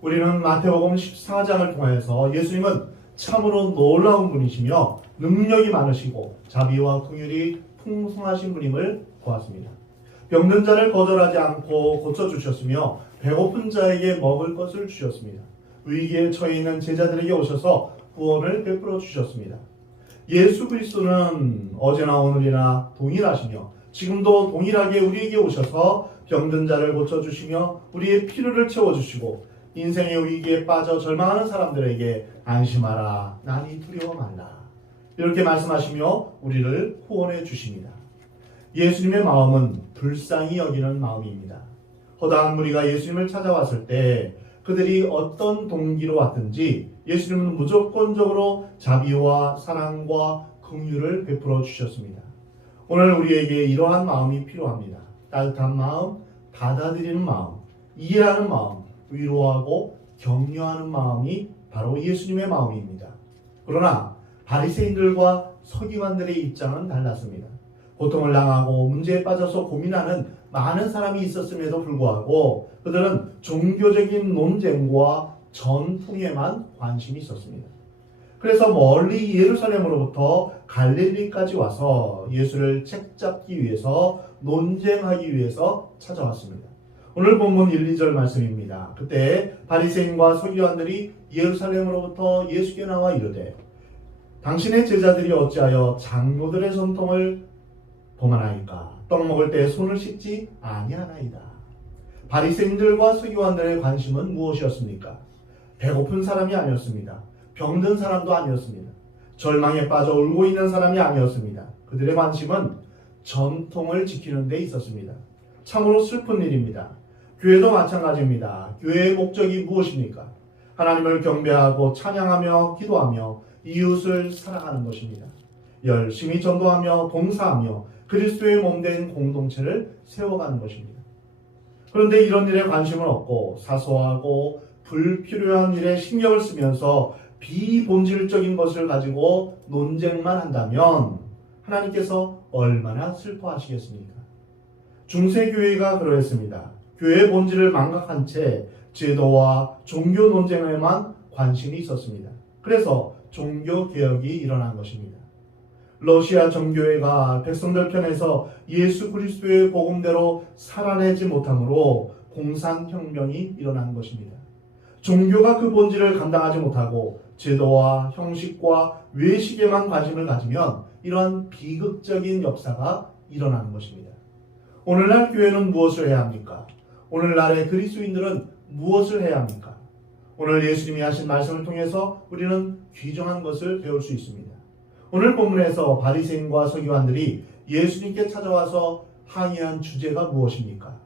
우리는 마태복음 14장을 통해서 예수님은 참으로 놀라운 분이시며 능력이 많으시고 자비와 긍휼이 풍성하신 분임을 보았습니다. 병든 자를 거절하지 않고 고쳐주셨으며 배고픈 자에게 먹을 것을 주셨습니다. 위기에 처해 있는 제자들에게 오셔서 구원을 베풀어 주셨습니다. 예수 그리스도는 어제나 오늘이나 동일하시며 지금도 동일하게 우리에게 오셔서 병든 자를 고쳐주시며 우리의 필요를 채워주시고 인생의 위기에 빠져 절망하는 사람들에게 안심하라, 나니 두려워 말라, 이렇게 말씀하시며 우리를 구원해 주십니다. 예수님의 마음은 불쌍히 여기는 마음입니다. 허다한 무리가 예수님을 찾아왔을 때 그들이 어떤 동기로 왔든지 예수님은 무조건적으로 자비와 사랑과 긍휼을 베풀어 주셨습니다. 오늘 우리에게 이러한 마음이 필요합니다. 따뜻한 마음, 받아들이는 마음, 이해하는 마음, 위로하고 격려하는 마음이 바로 예수님의 마음입니다. 그러나 바리새인들과 서기관들의 입장은 달랐습니다. 고통을 당하고 문제에 빠져서 고민하는 많은 사람이 있었음에도 불구하고 그들은 종교적인 논쟁과 전통에만 관심이 있었습니다. 그래서 멀리 예루살렘으로부터 갈릴리까지 와서 예수를 책잡기 위해서 논쟁하기 위해서 찾아왔습니다. 오늘 본문 1, 2절 말씀입니다. 그때 바리새인과 서기관들이 예루살렘으로부터 예수께 나와 이르되 당신의 제자들이 어찌하여 장로들의 전통을 범하나이까? 떡 먹을 때 손을 씻지 아니하나이다. 바리새인들과 서기관들의 관심은 무엇이었습니까? 배고픈 사람이 아니었습니다. 병든 사람도 아니었습니다. 절망에 빠져 울고 있는 사람이 아니었습니다. 그들의 관심은 전통을 지키는 데 있었습니다. 참으로 슬픈 일입니다. 교회도 마찬가지입니다. 교회의 목적이 무엇입니까? 하나님을 경배하고 찬양하며 기도하며 이웃을 사랑하는 것입니다. 열심히 전도하며 봉사하며 그리스도의 몸된 공동체를 세워가는 것입니다. 그런데 이런 일에 관심을 없고 사소하고 불필요한 일에 신경을 쓰면서 비본질적인 것을 가지고 논쟁만 한다면 하나님께서 얼마나 슬퍼하시겠습니까? 중세교회가 그러했습니다. 교회의 본질을 망각한 채 제도와 종교 논쟁에만 관심이 있었습니다. 그래서 종교개혁이 일어난 것입니다. 러시아 정교회가 백성들 편에서 예수 그리스도의 복음대로 살아내지 못함으로 공산혁명이 일어난 것입니다. 종교가 그 본질을 감당하지 못하고 제도와 형식과 외식에만 관심을 가지면 이러한 비극적인 역사가 일어나는 것입니다. 오늘날 교회는 무엇을 해야 합니까? 오늘날의 그리스도인들은 무엇을 해야 합니까? 오늘 예수님이 하신 말씀을 통해서 우리는 귀중한 것을 배울 수 있습니다. 오늘 본문에서 바리새인과 서기관들이 예수님께 찾아와서 항의한 주제가 무엇입니까?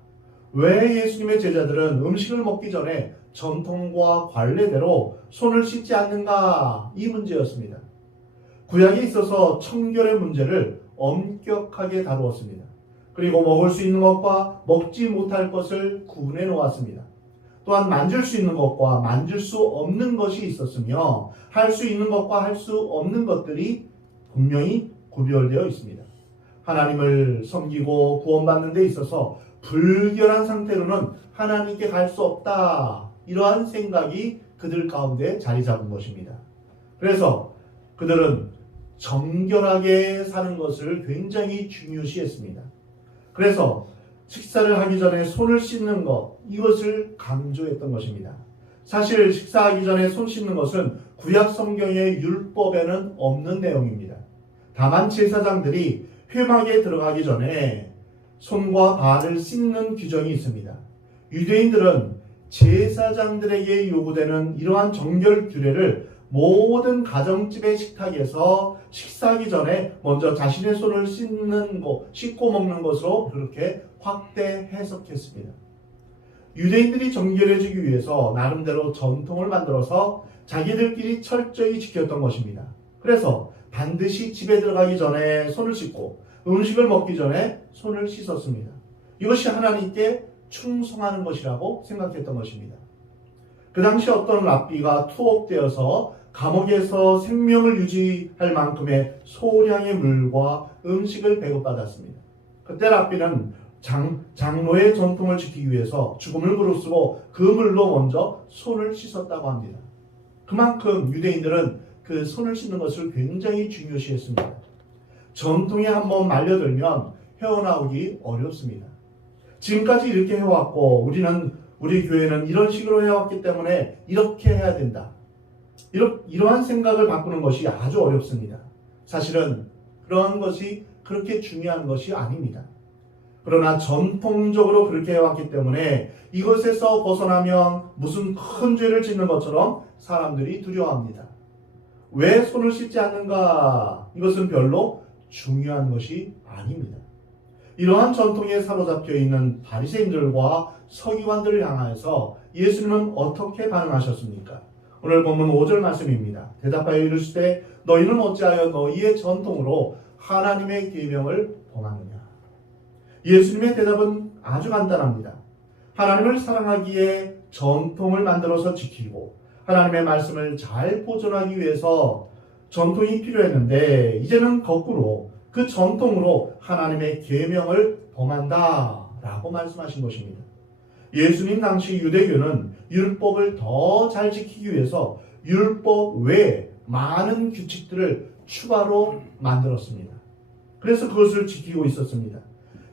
왜 예수님의 제자들은 음식을 먹기 전에 전통과 관례대로 손을 씻지 않는가? 이 문제였습니다. 구약에 있어서 청결의 문제를 엄격하게 다루었습니다. 그리고 먹을 수 있는 것과 먹지 못할 것을 구분해 놓았습니다. 또한 만질 수 있는 것과 만질 수 없는 것이 있었으며 할 수 있는 것과 할 수 없는 것들이 분명히 구별되어 있습니다. 하나님을 섬기고 구원받는 데 있어서 불결한 상태로는 하나님께 갈 수 없다, 이러한 생각이 그들 가운데 자리 잡은 것입니다. 그래서 그들은 정결하게 사는 것을 굉장히 중요시했습니다. 그래서 식사를 하기 전에 손을 씻는 것, 이것을 강조했던 것입니다. 사실 식사하기 전에 손 씻는 것은 구약 성경의 율법에는 없는 내용입니다. 다만 제사장들이 회막에 들어가기 전에 손과 발을 씻는 규정이 있습니다. 유대인들은 제사장들에게 요구되는 이러한 정결 규례를 모든 가정집의 식탁에서 식사하기 전에 먼저 자신의 손을 씻고 먹는 것으로 그렇게 확대 해석했습니다. 유대인들이 정결해지기 위해서 나름대로 전통을 만들어서 자기들끼리 철저히 지켰던 것입니다. 그래서 반드시 집에 들어가기 전에 손을 씻고 음식을 먹기 전에 손을 씻었습니다. 이것이 하나님께 충성하는 것이라고 생각했던 것입니다. 그 당시 어떤 랍비가 투옥되어서 감옥에서 생명을 유지할 만큼의 소량의 물과 음식을 배급받았습니다. 그때 랍비는 장로의 전통을 지키기 위해서 죽음을 무릅쓰고 그 물로 먼저 손을 씻었다고 합니다. 그만큼 유대인들은 그 손을 씻는 것을 굉장히 중요시했습니다. 전통에 한번 말려들면 헤어나오기 어렵습니다. 지금까지 이렇게 해왔고 우리 교회는 이런 식으로 해왔기 때문에 이렇게 해야 된다. 이러한 생각을 바꾸는 것이 아주 어렵습니다. 사실은 그러한 것이 그렇게 중요한 것이 아닙니다. 그러나 전통적으로 그렇게 해왔기 때문에 이것에서 벗어나면 무슨 큰 죄를 짓는 것처럼 사람들이 두려워합니다. 왜 손을 씻지 않는가? 이것은 별로 중요한 것이 아닙니다. 이러한 전통에 사로잡혀 있는 바리새인들과 서기관들을 향하여서 예수님은 어떻게 반응하셨습니까? 오늘 본문 5절 말씀입니다. 대답하여 이르시되 너희는 어찌하여 너희의 전통으로 하나님의 계명을 범하느냐? 예수님의 대답은 아주 간단합니다. 하나님을 사랑하기에 전통을 만들어서 지키고 하나님의 말씀을 잘 보존하기 위해서 전통이 필요했는데 이제는 거꾸로 그 전통으로 하나님의 계명을 범한다라고 말씀하신 것입니다. 예수님 당시 유대교는 율법을 더 잘 지키기 위해서 율법 외에 많은 규칙들을 추가로 만들었습니다. 그래서 그것을 지키고 있었습니다.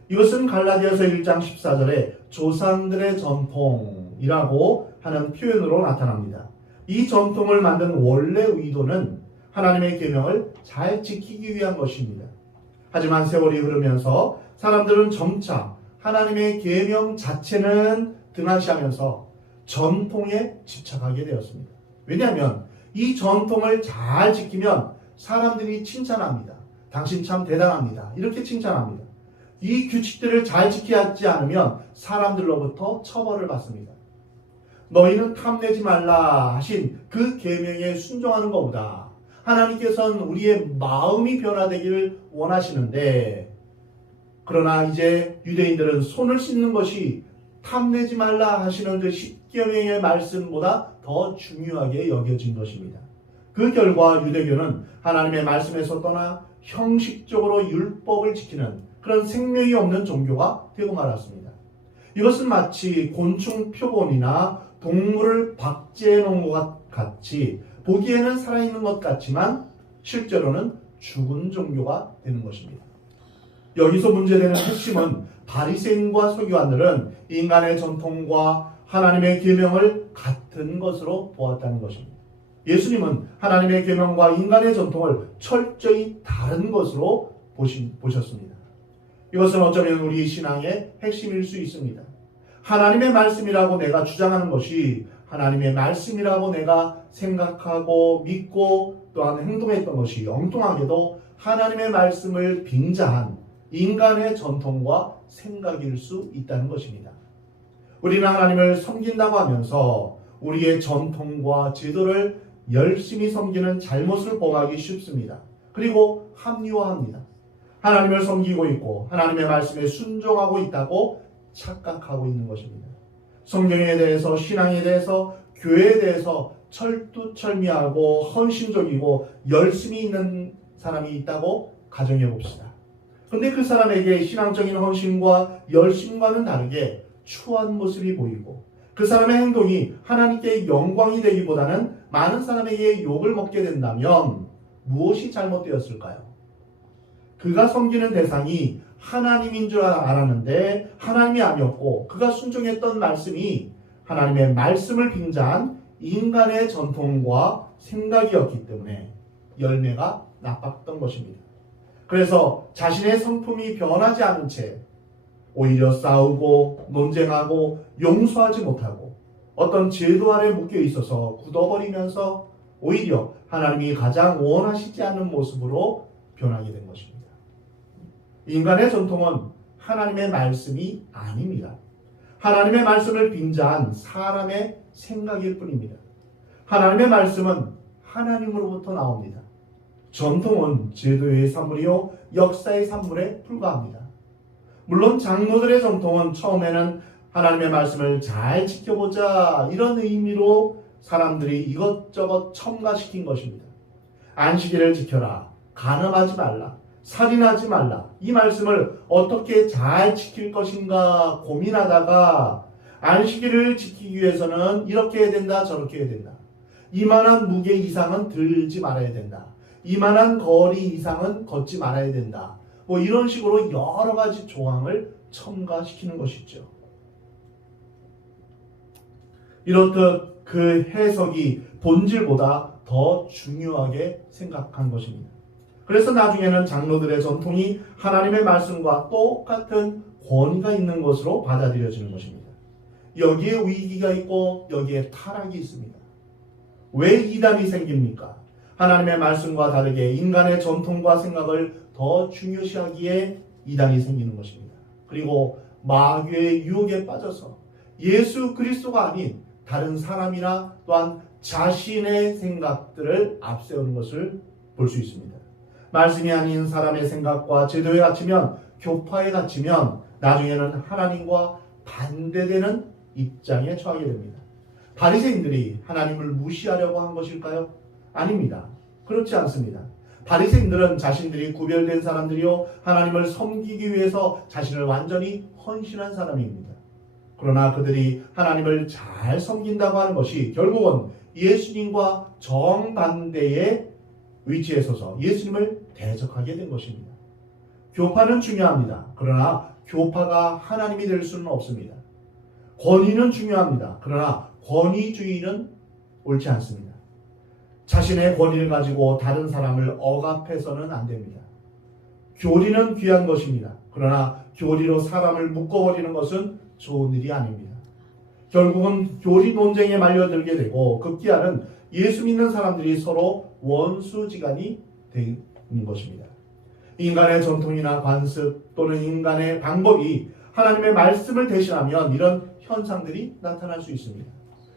이것은 갈라디아서 1장 14절에 조상들의 전통이라고 하는 표현으로 나타납니다. 이 전통을 만든 원래 의도는 하나님의 계명을 잘 지키기 위한 것입니다. 하지만 세월이 흐르면서 사람들은 점차 하나님의 계명 자체는 등한시하면서 전통에 집착하게 되었습니다. 왜냐하면 이 전통을 잘 지키면 사람들이 칭찬합니다. 당신 참 대단합니다. 이렇게 칭찬합니다. 이 규칙들을 잘 지키지 않으면 사람들로부터 처벌을 받습니다. 너희는 탐내지 말라 하신 그 계명에 순종하는 것보다 하나님께서는 우리의 마음이 변화되기를 원하시는데, 그러나 이제 유대인들은 손을 씻는 것이 탐내지 말라 하시는 그 십계명의 말씀보다 더 중요하게 여겨진 것입니다. 그 결과 유대교는 하나님의 말씀에서 떠나 형식적으로 율법을 지키는 그런 생명이 없는 종교가 되고 말았습니다. 이것은 마치 곤충 표본이나 동물을 박제해 놓은 것 같이 보기에는 살아있는 것 같지만 실제로는 죽은 종교가 되는 것입니다. 여기서 문제되는 핵심은 바리새인과 서기관들은 인간의 전통과 하나님의 계명을 같은 것으로 보았다는 것입니다. 예수님은 하나님의 계명과 인간의 전통을 철저히 다른 것으로 보셨습니다. 이것은 어쩌면 우리 신앙의 핵심일 수 있습니다. 하나님의 말씀이라고 내가 주장하는 것이 하나님의 말씀이라고 내가 생각하고 믿고 또한 행동했던 것이 엉뚱하게도 하나님의 말씀을 빙자한 인간의 전통과 생각일 수 있다는 것입니다. 우리는 하나님을 섬긴다고 하면서 우리의 전통과 제도를 열심히 섬기는 잘못을 범하기 쉽습니다. 그리고 합리화합니다. 하나님을 섬기고 있고 하나님의 말씀에 순종하고 있다고 착각하고 있는 것입니다. 성경에 대해서, 신앙에 대해서, 교회에 대해서 철두철미하고 헌신적이고 열심히 있는 사람이 있다고 가정해 봅시다. 그런데 그 사람에게 신앙적인 헌신과 열심과는 다르게 추한 모습이 보이고 그 사람의 행동이 하나님께 영광이 되기보다는 많은 사람에게 욕을 먹게 된다면 무엇이 잘못되었을까요? 그가 섬기는 대상이 하나님인 줄 알았는데 하나님이 아니었고 그가 순종했던 말씀이 하나님의 말씀을 빙자한 인간의 전통과 생각이었기 때문에 열매가 나빴던 것입니다. 그래서 자신의 성품이 변하지 않은 채 오히려 싸우고 논쟁하고 용서하지 못하고 어떤 제도 아래 묶여 있어서 굳어버리면서 오히려 하나님이 가장 원하시지 않는 모습으로 변하게 된 것입니다. 인간의 전통은 하나님의 말씀이 아닙니다. 하나님의 말씀을 빙자한 사람의 생각일 뿐입니다. 하나님의 말씀은 하나님으로부터 나옵니다. 전통은 제도의 산물이요 역사의 산물에 불과합니다. 물론 장로들의 전통은 처음에는 하나님의 말씀을 잘 지켜보자 이런 의미로 사람들이 이것저것 첨가시킨 것입니다. 안식일을 지켜라, 간음하지 말라, 살인하지 말라. 이 말씀을 어떻게 잘 지킬 것인가 고민하다가 안식일을 지키기 위해서는 이렇게 해야 된다, 저렇게 해야 된다. 이만한 무게 이상은 들지 말아야 된다. 이만한 거리 이상은 걷지 말아야 된다. 뭐 이런 식으로 여러 가지 조항을 첨가시키는 것이죠. 이렇듯 그 해석이 본질보다 더 중요하게 생각한 것입니다. 그래서 나중에는 장로들의 전통이 하나님의 말씀과 똑같은 권위가 있는 것으로 받아들여지는 것입니다. 여기에 위기가 있고 여기에 타락이 있습니다. 왜 이단이 생깁니까? 하나님의 말씀과 다르게 인간의 전통과 생각을 더 중요시하기에 이단이 생기는 것입니다. 그리고 마귀의 유혹에 빠져서 예수 그리스도가 아닌 다른 사람이나 또한 자신의 생각들을 앞세우는 것을 볼 수 있습니다. 말씀이 아닌 사람의 생각과 제도에 갇히면, 교파에 갇히면 나중에는 하나님과 반대되는 입장에 처하게 됩니다. 바리새인들이 하나님을 무시하려고 한 것일까요? 아닙니다. 그렇지 않습니다. 바리새인들은 자신들이 구별된 사람들이요 하나님을 섬기기 위해서 자신을 완전히 헌신한 사람입니다. 그러나 그들이 하나님을 잘 섬긴다고 하는 것이 결국은 예수님과 정반대의 위치에 서서 예수님을 대적하게 된 것입니다. 교파는 중요합니다. 그러나 교파가 하나님이 될 수는 없습니다. 권위는 중요합니다. 그러나 권위주의는 옳지 않습니다. 자신의 권위를 가지고 다른 사람을 억압해서는 안 됩니다. 교리는 귀한 것입니다. 그러나 교리로 사람을 묶어버리는 것은 좋은 일이 아닙니다. 결국은 교리 논쟁에 말려들게 되고 급기야는 예수 믿는 사람들이 서로 원수지간이 되는 것입니다. 인간의 전통이나 관습 또는 인간의 방법이 하나님의 말씀을 대신하면 이런 현상들이 나타날 수 있습니다.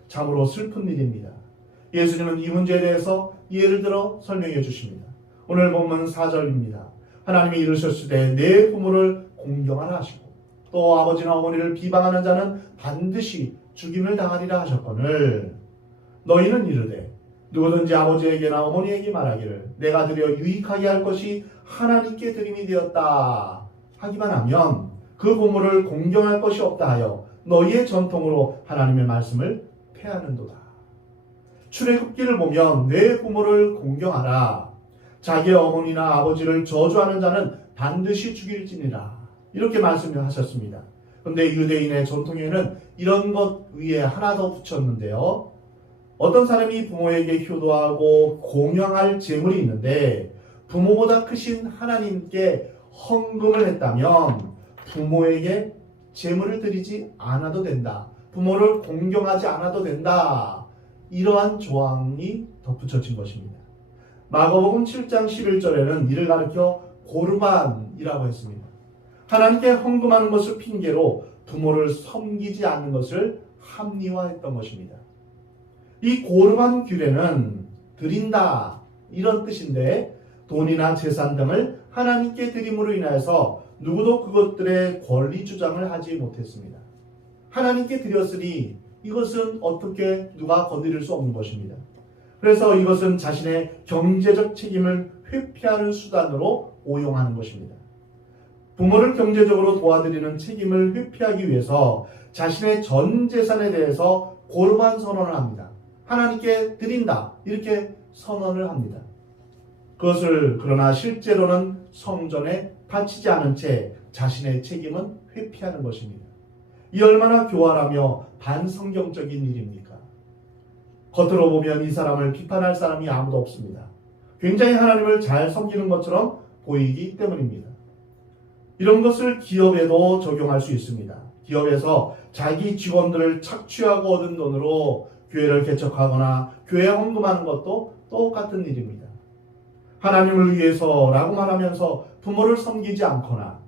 참으로 슬픈 일입니다. 예수님은 이 문제에 대해서 예를 들어 설명해 주십니다. 오늘 본문 4절입니다. 하나님이 이르셨을 때 내 부모를 공경하라 하시고 또 아버지나 어머니를 비방하는 자는 반드시 죽임을 당하리라 하셨거늘 너희는 이르되 누구든지 아버지에게나 어머니에게 말하기를 내가 드려 유익하게 할 것이 하나님께 드림이 되었다 하기만 하면 그 부모를 공경할 것이 없다 하여 너희의 전통으로 하나님의 말씀을 폐하는도다. 출애굽기를 보면 내 부모를 공경하라. 자기 어머니나 아버지를 저주하는 자는 반드시 죽일지니라. 이렇게 말씀을 하셨습니다. 그런데 유대인의 전통에는 이런 것 위에 하나 더 붙였는데요. 어떤 사람이 부모에게 효도하고 공양할 재물이 있는데 부모보다 크신 하나님께 헌금을 했다면 부모에게 재물을 드리지 않아도 된다. 부모를 공경하지 않아도 된다. 이러한 조항이 덧붙여진 것입니다. 마가복음 7장 11절에는 이를 가리켜 고르반이라고 했습니다. 하나님께 헌금하는 것을 핑계로 부모를 섬기지 않는 것을 합리화했던 것입니다. 이 고르반 규례는 드린다 이런 뜻인데 돈이나 재산 등을 하나님께 드림으로 인하여서 누구도 그것들의 권리 주장을 하지 못했습니다. 하나님께 드렸으니 이것은 어떻게 누가 건드릴 수 없는 것입니다. 그래서 이것은 자신의 경제적 책임을 회피하는 수단으로 오용하는 것입니다. 부모를 경제적으로 도와드리는 책임을 회피하기 위해서 자신의 전 재산에 대해서 고르반 선언을 합니다. 하나님께 드린다 이렇게 선언을 합니다. 그것을 그러나 실제로는 성전에 바치지 않은 채 자신의 책임은 회피하는 것입니다. 이 얼마나 교활하며 반성경적인 일입니까? 겉으로 보면 이 사람을 비판할 사람이 아무도 없습니다. 굉장히 하나님을 잘 섬기는 것처럼 보이기 때문입니다. 이런 것을 기업에도 적용할 수 있습니다. 기업에서 자기 직원들을 착취하고 얻은 돈으로 교회를 개척하거나 교회에 헌금하는 것도 똑같은 일입니다. 하나님을 위해서라고 말하면서 부모를 섬기지 않거나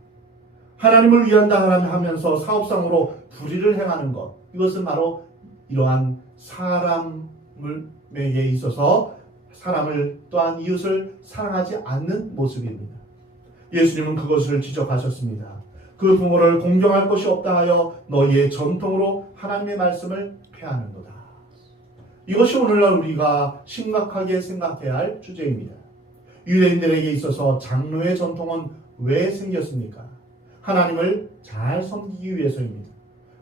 하나님을 위한다 하면서 사업상으로 불의를 행하는 것, 이것은 바로 이러한 사람에게 있어서 사람을 또한 이웃을 사랑하지 않는 모습입니다. 예수님은 그것을 지적하셨습니다. 그 부모를 공경할 것이 없다 하여 너희의 전통으로 하나님의 말씀을 폐하는도다. 이것이 오늘날 우리가 심각하게 생각해야 할 주제입니다. 유대인들에게 있어서 장로의 전통은 왜 생겼습니까? 하나님을 잘 섬기기 위해서입니다.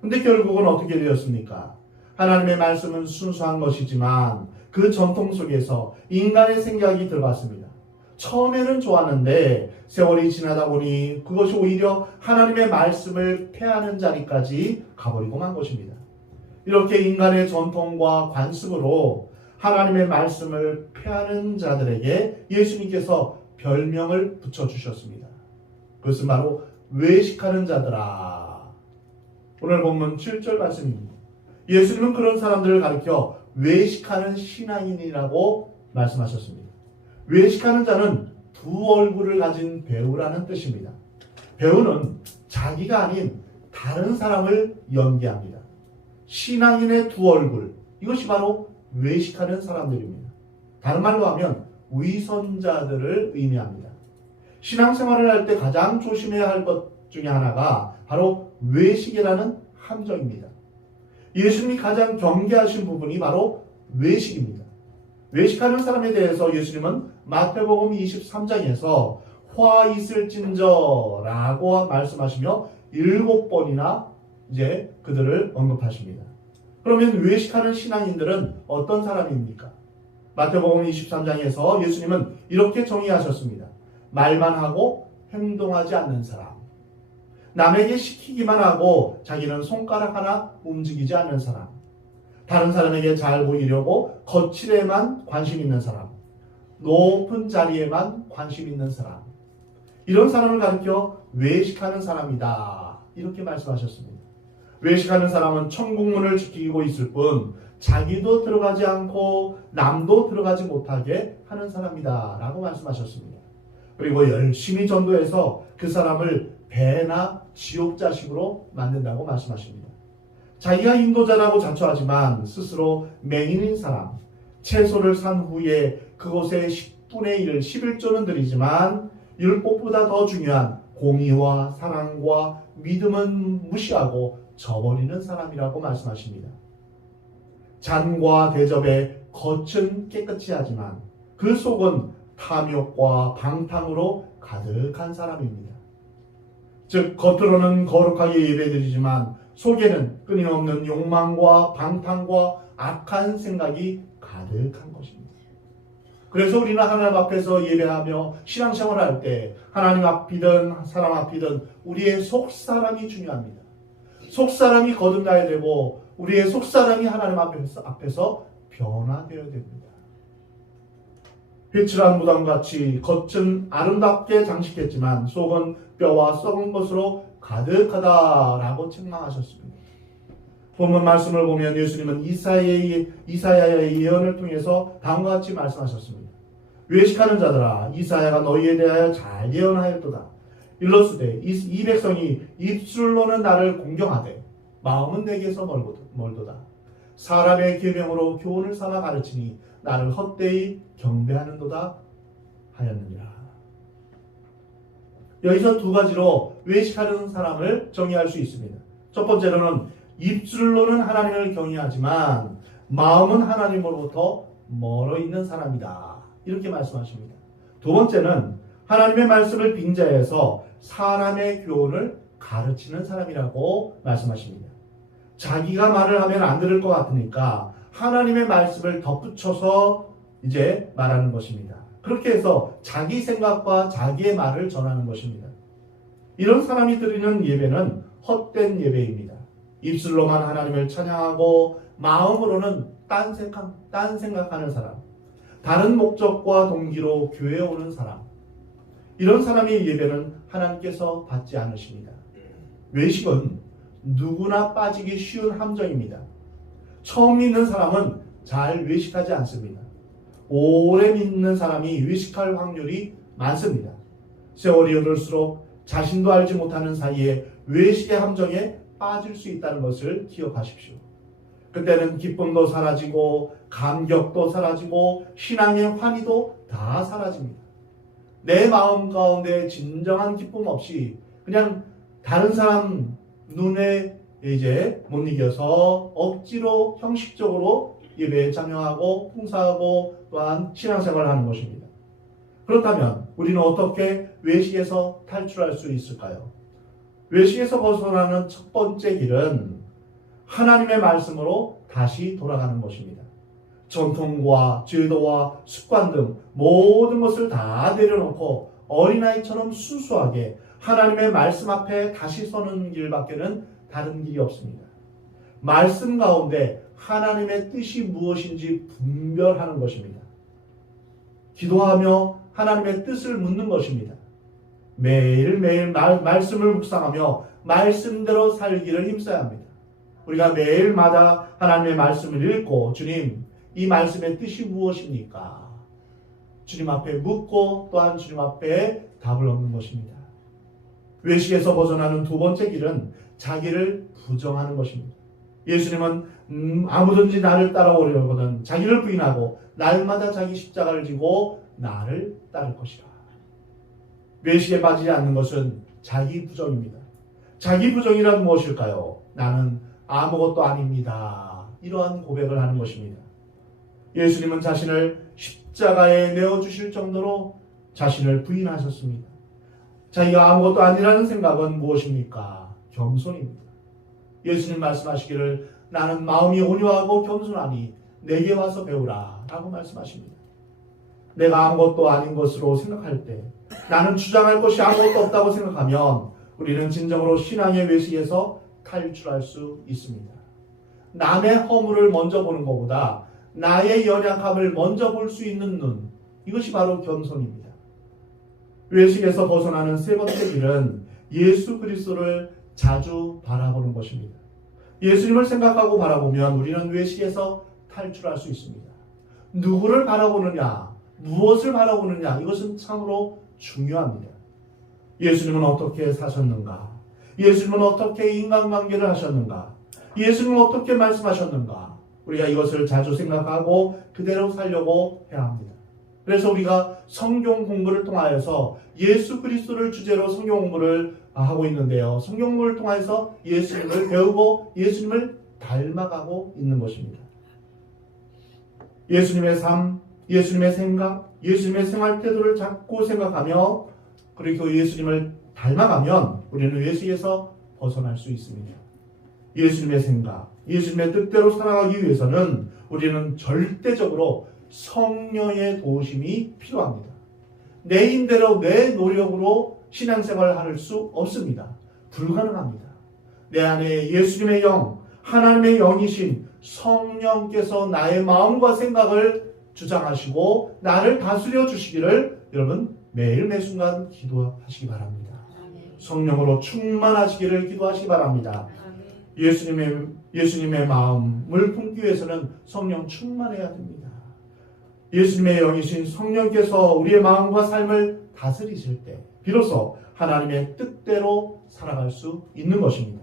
근데 결국은 어떻게 되었습니까? 하나님의 말씀은 순수한 것이지만 그 전통 속에서 인간의 생각이 들어갔습니다. 처음에는 좋았는데 세월이 지나다 보니 그것이 오히려 하나님의 말씀을 폐하는 자리까지 가버리고 만 것입니다. 이렇게 인간의 전통과 관습으로 하나님의 말씀을 폐하는 자들에게 예수님께서 별명을 붙여주셨습니다. 그것은 바로 외식하는 자들아. 오늘 본문 7절 말씀입니다. 예수님은 그런 사람들을 가리켜 외식하는 신앙인이라고 말씀하셨습니다. 외식하는 자는 두 얼굴을 가진 배우라는 뜻입니다. 배우는 자기가 아닌 다른 사람을 연기합니다. 신앙인의 두 얼굴, 이것이 바로 외식하는 사람들입니다. 다른 말로 하면 위선자들을 의미합니다. 신앙생활을 할 때 가장 조심해야 할 것 중에 하나가 바로 외식이라는 함정입니다. 예수님이 가장 경계하신 부분이 바로 외식입니다. 외식하는 사람에 대해서 예수님은 마태복음 23장에서 화 있을진저라고 말씀하시며 7번이나 이제 그들을 언급하십니다. 그러면 외식하는 신앙인들은 어떤 사람입니까? 마태복음 23장에서 예수님은 이렇게 정의하셨습니다. 말만 하고 행동하지 않는 사람. 남에게 시키기만 하고 자기는 손가락 하나 움직이지 않는 사람. 다른 사람에게 잘 보이려고 거칠에만 관심 있는 사람. 높은 자리에만 관심 있는 사람. 이런 사람을 가리켜 외식하는 사람이다. 이렇게 말씀하셨습니다. 외식하는 사람은 천국문을 지키고 있을 뿐 자기도 들어가지 않고 남도 들어가지 못하게 하는 사람이다 라고 말씀하셨습니다. 그리고 열심히 전도해서 그 사람을 배나 지옥 자식으로 만든다고 말씀하십니다. 자기가 인도자라고 자처하지만 스스로 맹인인 사람, 채소를 산 후에 그곳에 10분의 1, 11조는 드리지만 율법보다 더 중요한 공의와 사랑과 믿음은 무시하고 저버리는 사람이라고 말씀하십니다. 잔과 대접에 겉은 깨끗이 하지만 그 속은 탐욕과 방탕으로 가득한 사람입니다. 즉 겉으로는 거룩하게 예배드리지만 속에는 끊임없는 욕망과 방탕과 악한 생각이 가득한 것입니다. 그래서 우리는 하나님 앞에서 예배하며 신앙생활을 할 때 하나님 앞이든 사람 앞이든 우리의 속사람이 중요합니다. 속사람이 거듭나야 되고 우리의 속사람이 하나님 앞에서 변화되어야 됩니다. 회칠한 무당같이 겉은 아름답게 장식했지만 속은 뼈와 썩은 것으로 가득하다라고 책망하셨습니다. 본문 말씀을 보면 예수님은 이사야의 예언을 통해서 다음과 같이 말씀하셨습니다. 외식하는 자들아 이사야가 너희에 대하여 잘 예언하였도다. 일러스되 이 백성이 입술로는 나를 공경하되 마음은 내게서 멀도다. 사람의 계명으로 교훈을 삼아 가르치니 나를 헛되이 경배하는도다 하였느니라. 여기서 두 가지로 외식하는 사람을 정의할 수 있습니다. 첫 번째로는 입술로는 하나님을 경외하지만 마음은 하나님으로부터 멀어 있는 사람이다. 이렇게 말씀하십니다. 두 번째는 하나님의 말씀을 빙자해서 사람의 교훈을 가르치는 사람이라고 말씀하십니다. 자기가 말을 하면 안 들을 것 같으니까 하나님의 말씀을 덧붙여서 이제 말하는 것입니다. 그렇게 해서 자기 생각과 자기의 말을 전하는 것입니다. 이런 사람이 드리는 예배는 헛된 예배입니다. 입술로만 하나님을 찬양하고 마음으로는 딴 생각하는 사람, 다른 목적과 동기로 교회에 오는 사람, 이런 사람의 예배는 하나님께서 받지 않으십니다. 외식은 누구나 빠지기 쉬운 함정입니다. 처음 믿는 사람은 잘 외식하지 않습니다. 오래 믿는 사람이 외식할 확률이 많습니다. 세월이 흐를수록 자신도 알지 못하는 사이에 외식의 함정에 빠질 수 있다는 것을 기억하십시오. 그때는 기쁨도 사라지고 감격도 사라지고 신앙의 환희도 다 사라집니다. 내 마음 가운데 진정한 기쁨 없이 그냥 다른 사람 눈에 이제 못 이겨서 억지로 형식적으로 예배에 참여하고 봉사하고 또한 신앙생활을 하는 것입니다. 그렇다면 우리는 어떻게 외식에서 탈출할 수 있을까요? 외식에서 벗어나는 첫 번째 길은 하나님의 말씀으로 다시 돌아가는 것입니다. 전통과 제도와 습관 등 모든 것을 다 내려놓고 어린아이처럼 순수하게 하나님의 말씀 앞에 다시 서는 길밖에는 다른 길이 없습니다. 말씀 가운데 하나님의 뜻이 무엇인지 분별하는 것입니다. 기도하며 하나님의 뜻을 묻는 것입니다. 매일매일 말씀을 묵상하며 말씀대로 살기를 힘써야 합니다. 우리가 매일마다 하나님의 말씀을 읽고 주님, 이 말씀의 뜻이 무엇입니까? 주님 앞에 묻고 또한 주님 앞에 답을 얻는 것입니다. 외식에서 벗어나는 두 번째 길은 자기를 부정하는 것입니다. 예수님은 아무든지 나를 따라오려거든 자기를 부인하고 날마다 자기 십자가를 지고 나를 따를 것이라. 외식에 빠지지 않는 것은 자기 부정입니다. 자기 부정이란 무엇일까요? 나는 아무것도 아닙니다. 이러한 고백을 하는 것입니다. 예수님은 자신을 십자가에 내어주실 정도로 자신을 부인하셨습니다. 자기가 아무것도 아니라는 생각은 무엇입니까? 겸손입니다. 예수님 말씀하시기를 나는 마음이 온유하고 겸손하니 내게 와서 배우라 라고 말씀하십니다. 내가 아무것도 아닌 것으로 생각할 때, 나는 주장할 것이 아무것도 없다고 생각하면 우리는 진정으로 신앙의 외식에서 탈출할 수 있습니다. 남의 허물을 먼저 보는 것보다 나의 연약함을 먼저 볼 수 있는 눈, 이것이 바로 겸손입니다. 외식에서 벗어나는 세 번째 길은 예수 그리스도를 자주 바라보는 것입니다. 예수님을 생각하고 바라보면 우리는 외식에서 탈출할 수 있습니다. 누구를 바라보느냐, 무엇을 바라보느냐, 이것은 참으로 중요합니다. 예수님은 어떻게 사셨는가? 예수님은 어떻게 인간관계를 하셨는가? 예수님은 어떻게 말씀하셨는가? 우리가 이것을 자주 생각하고 그대로 살려고 해야 합니다. 그래서 우리가 성경 공부를 통하여서 예수 그리스도를 주제로 성경 공부를 하고 있는데요. 성경 공부를 통해서 예수님을 배우고 예수님을 닮아가고 있는 것입니다. 예수님의 삶, 예수님의 생각, 예수님의 생활 태도를 자꾸 생각하며 그리고 예수님을 닮아가면 우리는 외식에서 벗어날 수 있습니다. 예수님의 생각, 예수님의 뜻대로 살아가기 위해서는 우리는 절대적으로 성령의 도우심이 필요합니다. 내 힘대로 내 노력으로 신앙생활을 할 수 없습니다. 불가능합니다. 내 안에 예수님의 영, 하나님의 영이신 성령께서 나의 마음과 생각을 주장하시고 나를 다스려 주시기를 여러분 매일 매순간 기도하시기 바랍니다. 성령으로 충만하시기를 기도하시기 바랍니다. 예수님의 마음을 품기 위해서는 성령 충만해야 됩니다. 예수님의 영이신 성령께서 우리의 마음과 삶을 다스리실 때 비로소 하나님의 뜻대로 살아갈 수 있는 것입니다.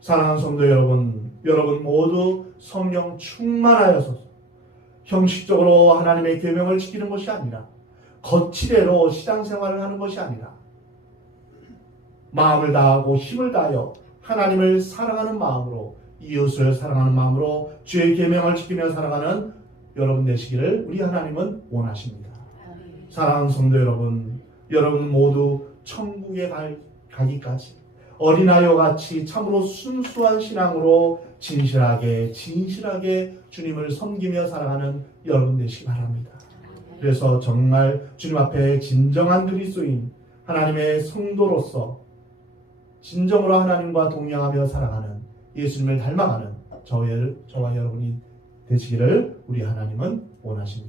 사랑하는 성도 여러분, 여러분 모두 성령 충만하여서 형식적으로 하나님의 계명을 지키는 것이 아니라 거치대로 신앙생활을 하는 것이 아니라 마음을 다하고 힘을 다하여 하나님을 사랑하는 마음으로 이웃을 사랑하는 마음으로 주의 계명을 지키며 살아가는 여러분 되시기를 우리 하나님은 원하십니다. 사랑하는 성도 여러분, 여러분 모두 천국에 가기까지 어린아이와 같이 참으로 순수한 신앙으로 진실하게 주님을 섬기며 살아가는 여러분 되시기 바랍니다. 그래서 정말 주님 앞에 진정한 그리스도인 하나님의 성도로서 진정으로 하나님과 동행하며 살아가는 예수님을 닮아가는 저와 여러분이 되시기를 우리 하나님은 원하십니다.